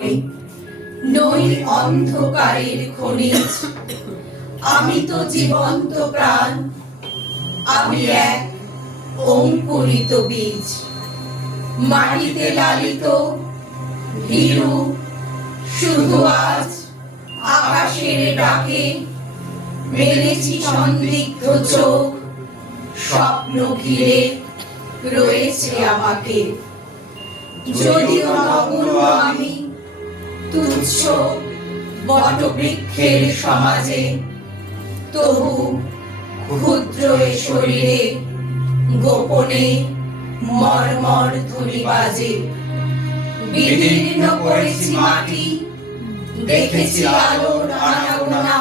নই অন্ধকারের খনিজ, আমি তো জীবন্ত প্রাণ, আমি এক অঙ্কুরিত বীজ, মাটিতে লালিত ভীরু। শুধু আজ আকাশের ডাকে মেলেছি সন্দিগ্ধ চোখ, স্বপ্ন ঘিরে রয়েছে আমাকে। যদিও নগণ্য আমি, তুচ্ছ বটবৃক্ষের সমাজে, তবু ক্ষুদ্র এ শরীরে গোপনে মর্মর ধ্বনি বাজে। বিদীর্ণ করেছি মাটি, দেখেছি আলোর আনাগোনা,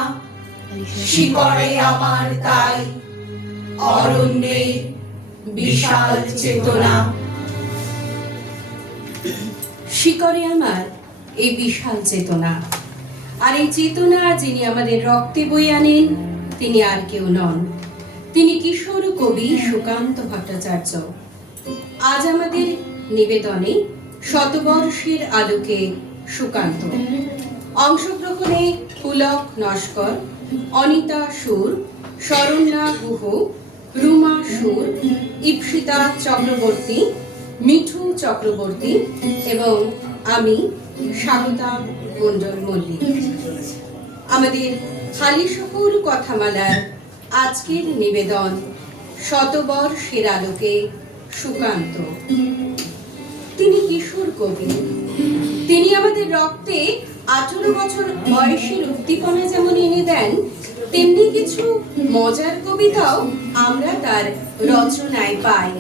শিকড়ে আমার তাই অরণ্যের বিশাল চেতনা। শিকড়ে আমার এই বিশাল চেতনা, আর এই চেতনা যিনি আমাদের রক্তে বয়ে আনেন তিনি আর কেউ নন, তিনি কিশোর কবি সুকান্ত ভট্টাচার্য। আজ আমাদের নিবেদনে শতবর্ষের আলোকে সুকান্ত। অংশগ্রহণে পুলক নস্কর, অনিতা সুর, শরণ্যা গুহ, রুমা সুর, ইপ্সিতা চক্রবর্তী, মিঠু চক্রবর্তী এবং আমি স্বাগতা মণ্ডল মল্লিক। আমাদের হালিশহর কথামালার আজকের নিবেদন শতবর্ষের আলোকে সুকান্ত। তিনি কিশোর কবি, তিনি আমাদের রক্তে 18 বছর বয়সের উদ্দীপনা যেমন এনে দেন, তেমনি কিছু মজার কবিতাও আমরা তার রচনায় পাই।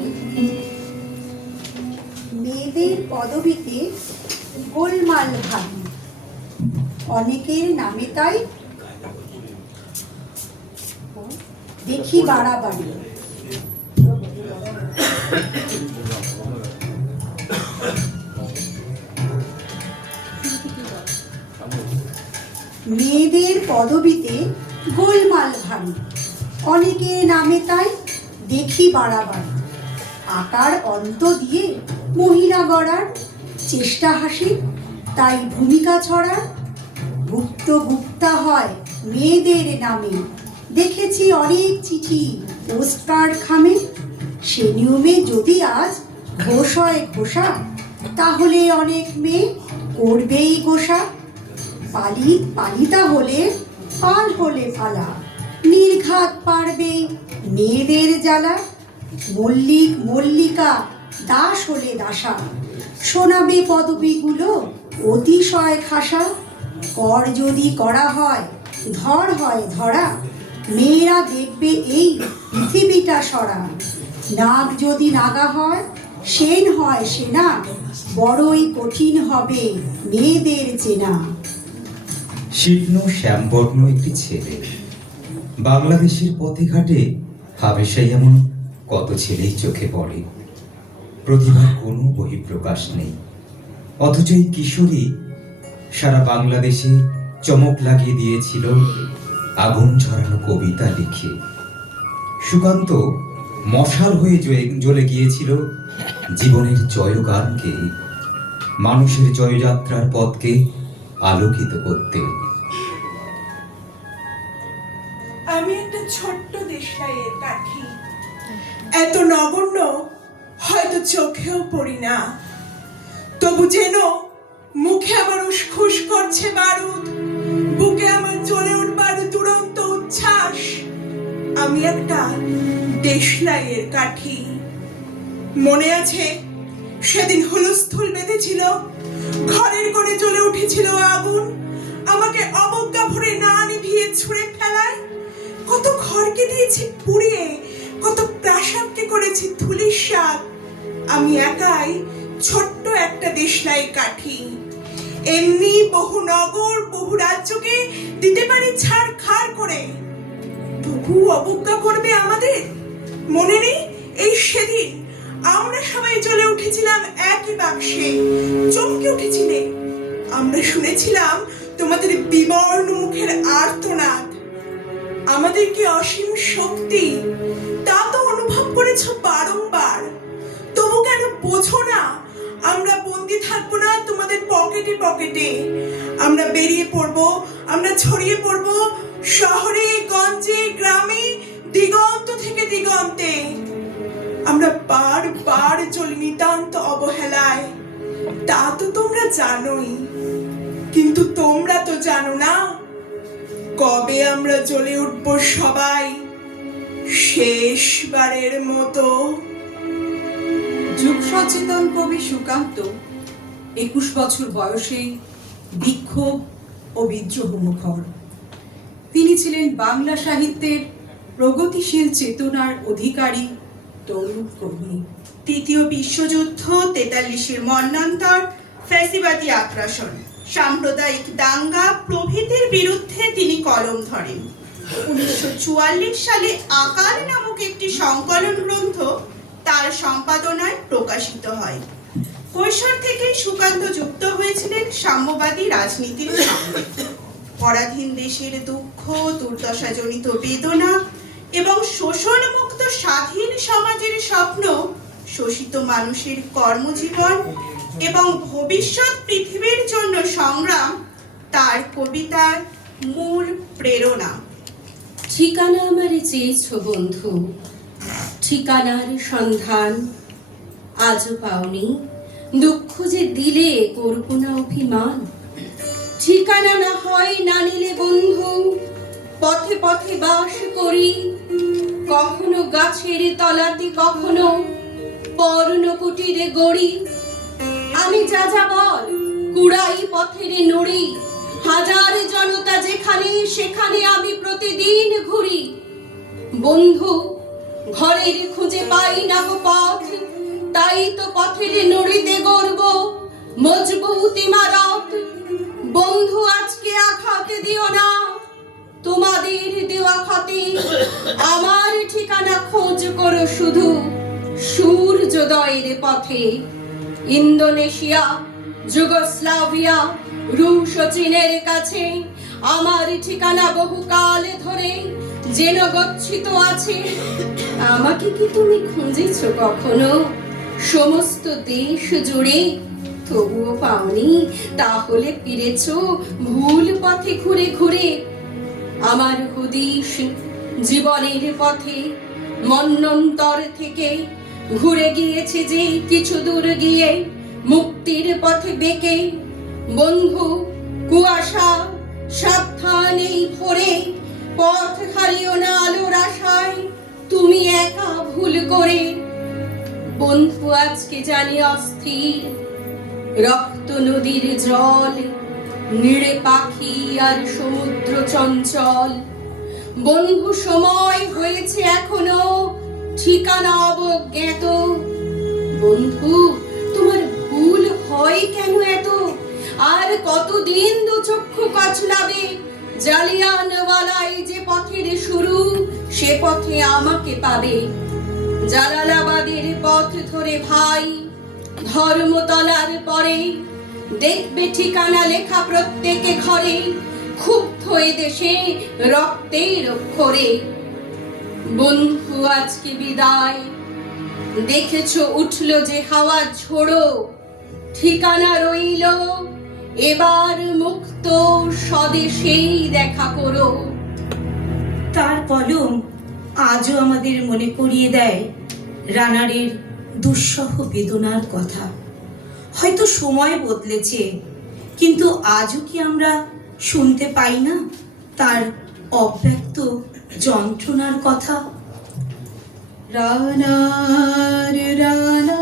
মেয়েদের পদবীতে গোলমাল ভাবি, অনেকের নামে তাই দেখি বাড়াবাড়ি। মেয়েদের পদবীতে গোলমাল ভারী, অনেকের নামে তাই দেখি বাড়াবাড়ি। আকার অন্ত দিয়ে মহিলা গড়ার চেষ্টা হাসি, তাই ভূমিকা ছড়ার। গুপ্ত গুপ্তা হয় মেয়েদের নামে, দেখেছি অনেক চিঠি পোস্টকার্ড খামে। সে নিয়মে যদি আজ ঘোষ হয় ঘোষা, তাহলে অনেক মেয়ে করবেই গোসা। পালিতা হলে পাল হলে পালা, নির্ঘাত পারবে মেয়েদের জ্বালা। মল্লিক মল্লিকা দাস হলে দাসা, শোনাবে পদবীগুলো অতিশয় খাসা। কর যদি করা হয় ধর হয় ধরা, মেয়েরা দেখবে এই পৃথিবীটা সরা। নাগ যদি নাগা হয় সেন হয় সেনা, বড়ই কঠিন হবে মেয়েদের চেনা। শীর্ণ শ্যামবর্ণ একটি ছেলে, বাংলাদেশের পথে ঘাটে হামেশাই এমন কত ছেলেই চোখে পড়ে। প্রতিভার কোনো বহিঃপ্রকাশ নেই, অথচ এই কিশোরী সারা বাংলাদেশে চমক লাগিয়ে দিয়েছিল আগুন ঝরানো কবিতা লিখে। সুকান্ত মশাল হয়ে জ্বলে গিয়েছিল জীবনের জয়গানকে, মানুষের জয়যাত্রার পথকে আলোকিত করতে। আমি একটা ছোট্ট দেশলাইয়ের কাঠি, এত নগণ্য হয়তো চোখেও পড়ি না, তবু যেন মুখে আমার উসখুস করছে বারুদ, বুকে আমার জ্বলে উঠবার দুরন্ত উচ্ছ্বাস। আমি একটা দেশলাইয়ের কাঠি। মনে আছে সেদিন হুলস্থুল বেঁধেছিল, ঘরের কোণে জ্বলে উঠেছিল আগুন, আমাকে অবজ্ঞা ভরে না নিভিয়ে ছুঁড়ে ফেলায়। কত ঘরকে দিয়েছি পুড়িয়ে, কত প্রাসাদকে করেছি ধূলিসাৎ। আমি একাই ছোট্ট একটা দেশলাই কাঠি। এমনি বহু নগর বহু রাজ্যকে দিতে পারি ছাড়খাড় করে, তবু অবজ্ঞা করবে আমাদের। মনে নেই এই সেদিন আমরা সবাই জ্বলে উঠেছিলাম একই বাক্সে, চমকে উঠেছিলে। আমরা শুনেছিলাম তোমাদের বিবর্ণ মুখের আর্তনাদ। আমাদের কি অসীম শক্তি তা তো অনুভব করেছ বারংবার, তবু কেন বোঝো না আমরা বন্দি থাকবো না তোমাদের পকেটে পকেটে। আমরা বেরিয়ে পড়বো, আমরা ছড়িয়ে পড়বো শহরে, গঞ্জে, গ্রামে, দিগন্ত থেকে দিগন্তে। আমরা বারবার চলি নিতান্ত অবহেলায়, তা তো তোমরা জানোই। কিন্তু তোমরা তো জানো না কবে আমরা জ্বলে উঠবো সবাই শেষবারের মতো। যুগ সচেতন কবি সুকান্ত 21 বছর বয়সে বিক্ষোভ ও বিদ্রোহ মুখর। তিনি ছিলেন বাংলা সাহিত্যের প্রগতিশীল চেতনার অধিকারী তরুণ কবি। তৃতীয় বিশ্বযুদ্ধ, 43-এর মন্বন্তর, ফ্যাসিবাদী আগ্রাসন, সাম্প্রদায়িক দাঙ্গা প্রভৃতির বিরুদ্ধে তিনি কলম ধরেন। 1944 সালে আকার নামক একটি সংকলন গ্রন্থ তার সম্পাদনায় প্রকাশিত হয়। কৈশোর থেকেই সুকান্ত যুক্ত হয়েছিলেন সাম্যবাদী রাজনীতির সঙ্গে। পরাধীন দেশের দুঃখ, দুর্দশাজনিত বেদনা এবং শোষণমুক্ত স্বাধীন সমাজের স্বপ্ন, শোষিত মানুষের কর্মজীবন এবং ভবিষ্যৎ পৃথিবীর জন্য সংগ্রাম তার কবিতার মূল প্রেরণা। ঠিকানা আমারে চেয়েছ বন্ধু, ঠিকানার সন্ধান আজও পাওনি, দুঃখ যে দিলে করব না অভিমান। ঠিকানা না হয় না নিলে বন্ধু, পথে পথে বাস করি, কখনো গাছের তলাতে, কখনো পর্ণকুটিরে গড়ি। আমি যা যাবর কুড়াই পথের নড়ি, হাজার জনতা যেখানে সেখানে আমি প্রতিদিন ঘুরি। বন্ধু ঘরের খুঁজে পাই না গো পথ, তাই তো পথের নড়িতে গর্ব মজবুত ইমারত। বন্ধু আজকে আঘাত দিও না, তোমাদের দেওয়া ক্ষতে আমার ঠিকানা খোঁজ করো শুধু সূর্যোদয়ের পথে। ইন্দোনেশিয়া, যুগোস্লাভিয়া, রুশ ও চীনের কাছে আমার ঠিকানা বহুকাল ধরে যেন গচ্ছিত আছে। আমাকে কি তুমি খুঁজেছ কখনো সমস্ত দেশ জুড়ে, তবুও পাওনি? তাহলে ফিরেছ ভুল পথে ঘুরে ঘুরে। আমার হদিশ জীবনের পথে মন্বন্তর থেকে ঘুরে গিয়েছে যে কিছু দূর গিয়ে মুক্তির পথে বেঁকে। বন্ধু কুয়াশা সাবধানেই ভরে, পথ হারিও না আলোর আশায় তুমি একা ভুল করে। বন্ধু আজকে জানি অস্থির রক্ত নদীর জল, নিড়ে পাখি আর সমুদ্র চঞ্চল। বন্ধু সময় হয়েছে এখনো ঠিকানা অবজ্ঞাত। বন্ধু তোমার ভুল হয় কেন এত? আর কতদিন দু চক্ষু কচলাবে? জালিয়ানওয়ালায় যে পথের শুরু, সে পথে আমাকে পাবে। জালালাবাদের পথ ধরে ভাই ধর্মতলার পরে দেখবে ঠিকানা লেখা প্রত্যেকে ঘরে, ক্ষুব্ধ এ দেশে রক্তের অক্ষরে। বন্ধু আজকে বিদায়, দেখেছো উঠল যে হাওয়া ঝোড়ো, ঠিকানা রইল এবার মুক্ত স্বদেশেই দেখা করো। তার কলম আজও আমাদের মনে করিয়ে দেয় রানারের দুঃসহ বেদনার কথা। হয়তো সময় বদলেছে, কিন্তু আজও কি আমরা শুনতে পাই না তার অব্যক্ত যন্ত্রণার কথা? রানার রানা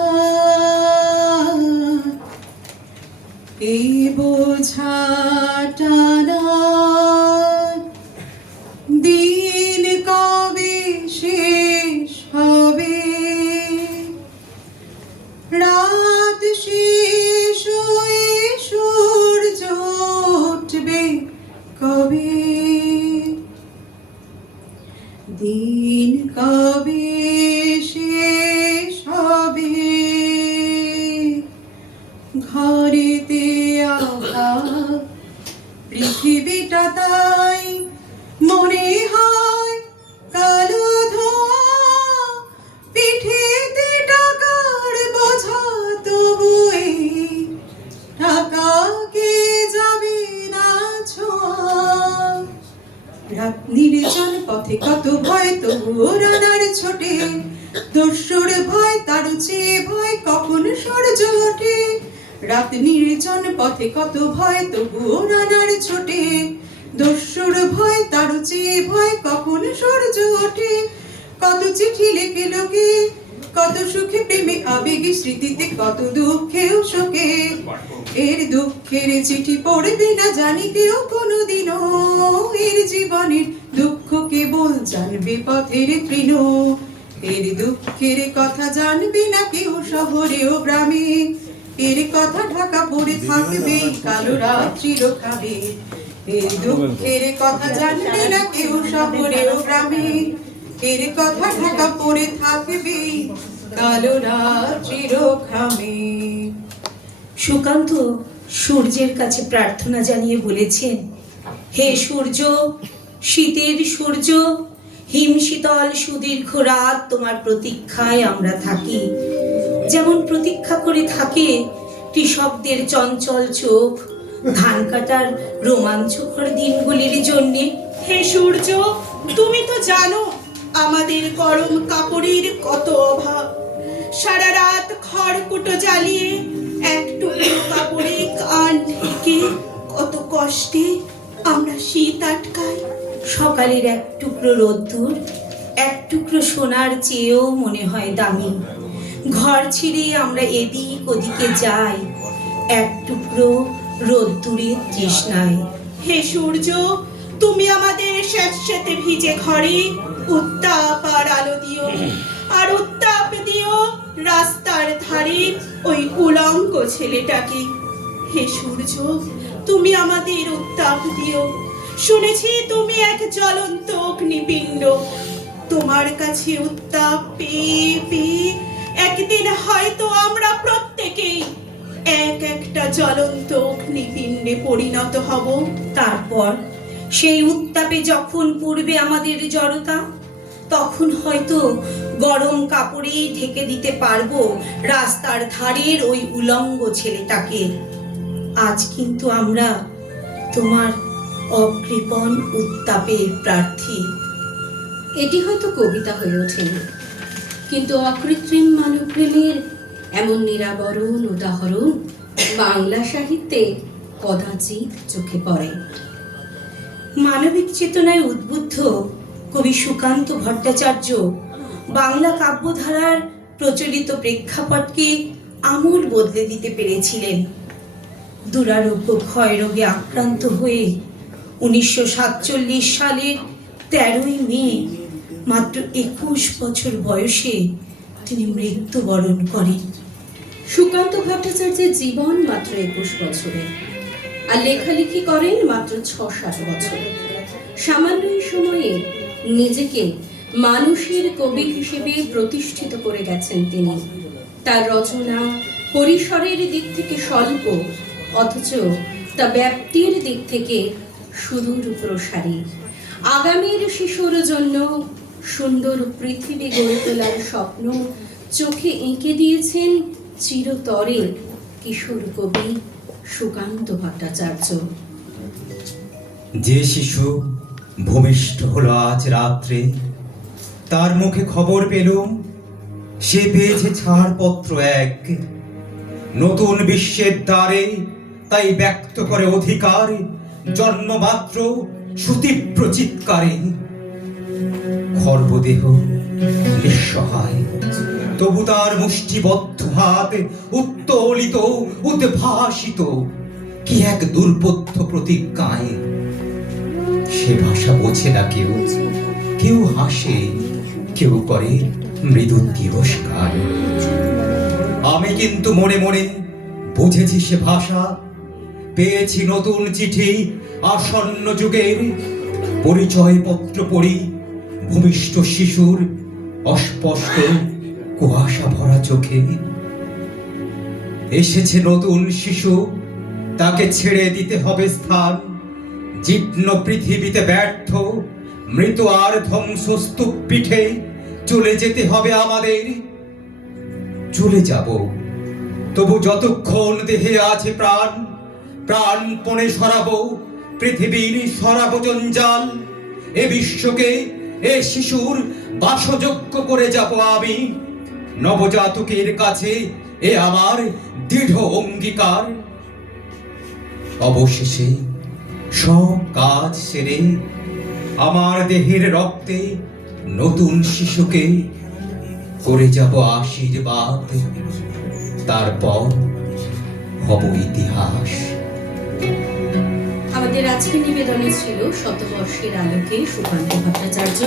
এই বোঝা টানা, দিন কবে শেষ হবে? রাত শেষ হয়ে সূর্য উঠবে কবে? দিন কবে শেষ হবে? ঘরেতে অভাব পৃথিবীটা তাই মনে হয় কালো ধোঁয়া, পিঠেতে টাকার বোঝা তবু এই নির্জন পথে কত ভয় তবুও রানার ছোটে, দস্যুর ভয় তার চেয়ে ভয় কখন সূর্য ওঠে। রাত নির্জন পথে কত ভয় তবুও রানার ছোটে, দস্যুর ভয় তার চেয়ে ভয় কখন সূর্য ওঠে। কত চিঠি লেখে লোকে, কত সুখে প্রেমে আবেগে স্মৃতিতে, কত দুঃখেও শোকে। এর দুঃখের চিঠি পড়বে না জানি কেউ কোনোদিনও, এর জীবনের দুঃখ কেবল জানবে পথের তৃণ। এর দুঃখের কথা জানবে না কেউ শহরে ও গ্রামে, এর কথা ঢাকা পড়ে থাকবে কালো রাত্রির খাবে। এর দুঃখের কথা জানবে না কেউ শহরে ও গ্রামে, এর কথা ঢাকা পড়ে থাকবে কালো রাত্রির খামে। সুকান্ত সূর্যের কাছে প্রার্থনা জানিয়ে বলেছেন, হে সূর্য, শীতের সূর্য, হিমশীতল সুদীর্ঘ রাত তোমার প্রতীক্ষায় আমরা থাকি। যেমন প্রতীক্ষা করে থাকে কৃষকদের চঞ্চল চোখ ধান কাটার রোমাঞ্চকর দিনগুলির জন্যে। হে সূর্য, তুমি তো জানো আমাদের গরম কাপড়ের কত অভাব। সারা রাত খড়কুটো জ্বালিয়ে একটু কাপড়ে কান ঢেকে কত কষ্টে আমরা শীত আটকাই। সকালের এক টুকরো রোদ্দুর এক টুকরো সোনার চেয়েও মনে হয় দামি। ঘর ছেড়ে আমরা এদিক ওদিকে যাই এক টুকরো রোদ্দুরের তৃষ্ণায়। হে সূর্য, তুমি আমাদের স্যাঁতস্যাঁতে ভিজে ঘরে উত্তাপ আর আলো দিও, আর উত্তাপ দিও রাস্তার ধারে ওই উলঙ্গ ছেলেটাকে। হে সূর্য, তুমি আমাদের উত্তাপ দিও। শুনেছি তুমি এক জ্বলন্ত অগ্নিপিণ্ড। তোমার কাছে উত্তাপ পেয়ে পেয়ে একদিন হয়তো আমরা প্রত্যেকেই এক একটা জ্বলন্ত অগ্নিপিণ্ডে পরিণত হব। তারপর সেই উত্তাপে যখন পড়বে আমাদের জড়তা, তখন হয়তো গরম কাপড়ে ঢেকে দিতে পারবো রাস্তার ধারের ওই উলঙ্গ ছেলেটাকে। আজ কিন্তু আমরা তোমার অকৃপণ উত্তাপের প্রার্থী। এটি হয়তো কবিতা হয়ে ওঠেনি, কিন্তু অকৃত্রিম মানব প্রেমের এমন নিরাবরণ উদাহরণ বাংলা সাহিত্যে কদাচিৎ চোখে পড়ে। মানবিক চেতনায় উদ্বুদ্ধ কবি সুকান্ত ভট্টাচার্য বাংলা কাব্যধারার প্রচলিত প্রেক্ষাপটকে আমূল বদলে দিতে পেরেছিলেন। দুরারোগ্য ক্ষয়রোগে আক্রান্ত হয়ে 1947 সালের 13ই মে মাত্র 21 বছর বয়সে তিনি মৃত্যুবরণ করেন। সুকান্ত ভট্টাচার্যের জীবন মাত্র 21 বছরে, আর লেখালেখি করেন মাত্র 6-7 বছরে। সামান্য সময়ে নিজেকে মানুষের কবি হিসেবে প্রতিষ্ঠিত করে গেছেন তিনি। তার রচনা পরিসরের দিক থেকে স্বল্প, অথচ তা ব্যাপ্তির দিক থেকে সুদূর প্রসারী। আগামীর শিশুর জন্য সুন্দর পৃথিবী গড়ে তোলার স্বপ্ন চোখে এঁকে দিয়েছেন চিরতরে কিশোর কবি সুকান্ত ভট্টাচার্য। যে শিশু ভূমিষ্ঠ হলো আজ রাত্রে, তার মুখে খবর পেলুম সে পেয়েছে ছাড়পত্র এক। নতুন বিশ্বের দ্বারে তাই ব্যক্ত করে অধিকার, জন্মমাত্র সুতীব্র চিৎকারে। খর্বদেহ নিঃসহায়, তবু তার মুষ্টিবদ্ধ হাত উত্তোলিত উদ্ভাসিত কি এক দুর্বোধ্য প্রতিজ্ঞায়। সে ভাষা বোঝে না কেউ, কেউ হাসে, কেউ করে মৃদু তিরস্কার। আমি কিন্তু মনে মনে বুঝেছি সে ভাষা, পেয়েছি নতুন চিঠি আসন্ন যুগের। পরিচয়পত্র পড়ি ভূমিষ্ঠ শিশুর অস্পষ্ট কুয়াশা ভরা চোখে। এসেছে নতুন শিশু, তাকে ছেড়ে দিতে হবে স্থান। জীর্ণ পৃথিবীতে ব্যর্থ মৃত আর ধ্বংসস্তূপ পিঠে চলে যেতে হবে আমাদের। চলে যাব, তবু যতক্ষণ দেহে আছে প্রাণ, প্রাণপণে সরাবো পৃথিবীর সরাবো জঞ্জাল। এ বিশ্বকে এ শিশুর বাসযোগ্য করে যাব আমি। নবজাতকের কাছে এ আমার দৃঢ় অঙ্গীকার। অবশেষে সব কাজ সেরে আমার দেহের রক্তে নতুন শিশুকে করে যাব আশীর্বাদ। তারপর হব ইতিহাস। আমাদের আজকের নিবেদনে ছিল শতবর্ষের আলোকে সুকান্ত ভট্টাচার্য।